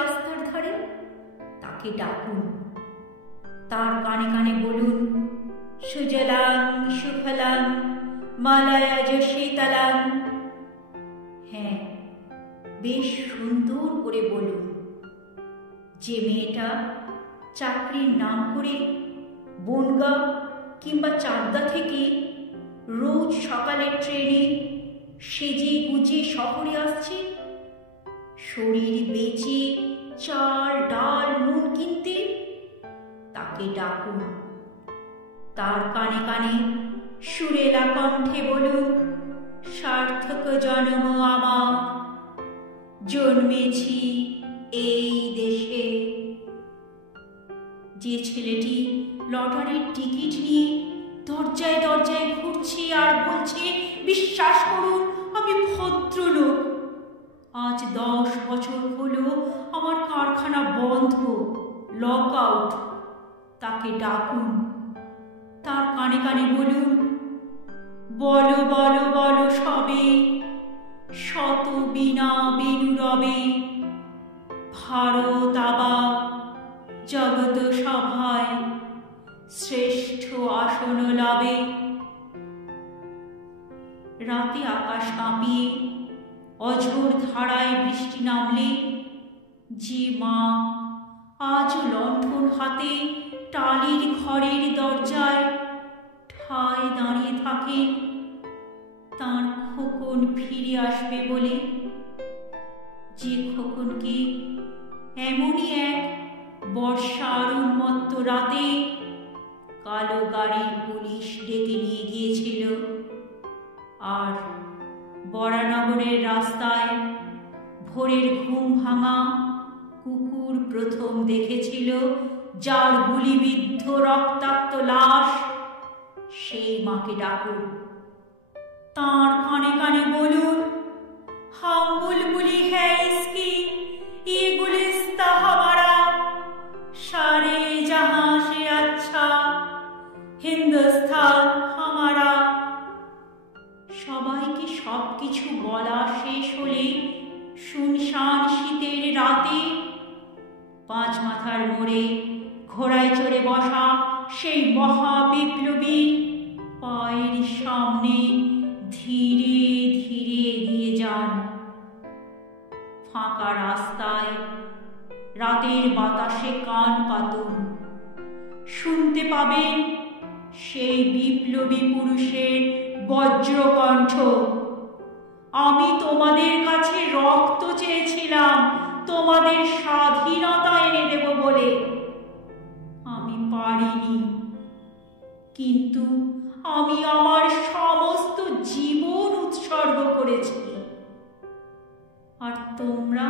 রাস্তার ধারে, তাকে ডাকুন। তার কানে কানে বলুন, সুজলাং সুফলাং মালয়জ শীতলাং। হ্যাঁ, বেশ সুন্দর করে বলুন। যে মেয়েটা চাকরির নাম করে বনগাঁ কিংবা চাকদা থেকে রোজ সকালের ট্রেনে সেজে গুজে শহরে আসছে, শরীর বেচে চাল ডাল নুন কিনতে, তাকে ডাকুন। তার কানে কানে সুরেলা কণ্ঠে বলুন, সার্থক জন্ম আমার, জন্মেছি এই দেশে। যে ছেলেটি লটারির টিকিট নিয়ে দরজায় দরজায় ঘুরছে আর বলছে, বিশ্বাস করুন আমি ভদ্রলোক, আজ 10 বছর হলো আমার কারখানা বন্ধ, লক আউট, তাকে ডাকুন। তার কানে কানে বলুন, বলো বলো বলো সবে, শত বিনা বেনু রবে, ভারত আবার জগত সভায় শ্রেষ্ঠ আসন লাভে। রাতে আকাশ কাঁপিয়ে অঝোর ধারায় বৃষ্টি নামলে, যে মা আজও লণ্ঠন হাতে টালির ঘরের দরজায় ঠায় দাঁড়িয়ে থাকেন তাঁর খোকন ফিরে আসবে বলে, যে খোকনকে এমনই এক বর্ষার উন্মত্ত রাতে কালো গাড়ির পুলিশ ডেকে নিয়ে গিয়েছিল, আর বরানগরের রাস্তায় ভোরের ঘুম ভাঙা কুকুর প্রথম দেখেছিল যার গুলিবিদ্ধ রক্তাক্ত লাশ, সেই মাকে ডাকুন। তাঁর কানে কানে বলুন, হাম বুলবুলি হ্যায় ইসকি, ये गुलिस्ता हमारा, सारे जहां से अच्छा हिंदुस्तान हमारा। সবাইকে সবকিছু বলা শেষ হলে শুনশান শীতের রাতে 5 মাথার মোড়ে ঘোড়ায় চড়ে বসা সেই মহা বিপ্লবী পায়ের সামনে ধীরে ধীরে এগিয়ে যান। ফাঁকা রাস্তায় রাতের বাতাসে কান পাতুন, শুনতে পাবেন সেই বিপ্লবী পুরুষের বজ্রকণ্ঠ, আমি তোমাদের কাছে রক্ত চেয়েছিলাম তোমাদের স্বাধীনতা এনে দেব বলে, আমি পারিনি, কিন্তু আমি আমার সমস্ত জীবন উৎসর্গ করেছি। আর তোমরা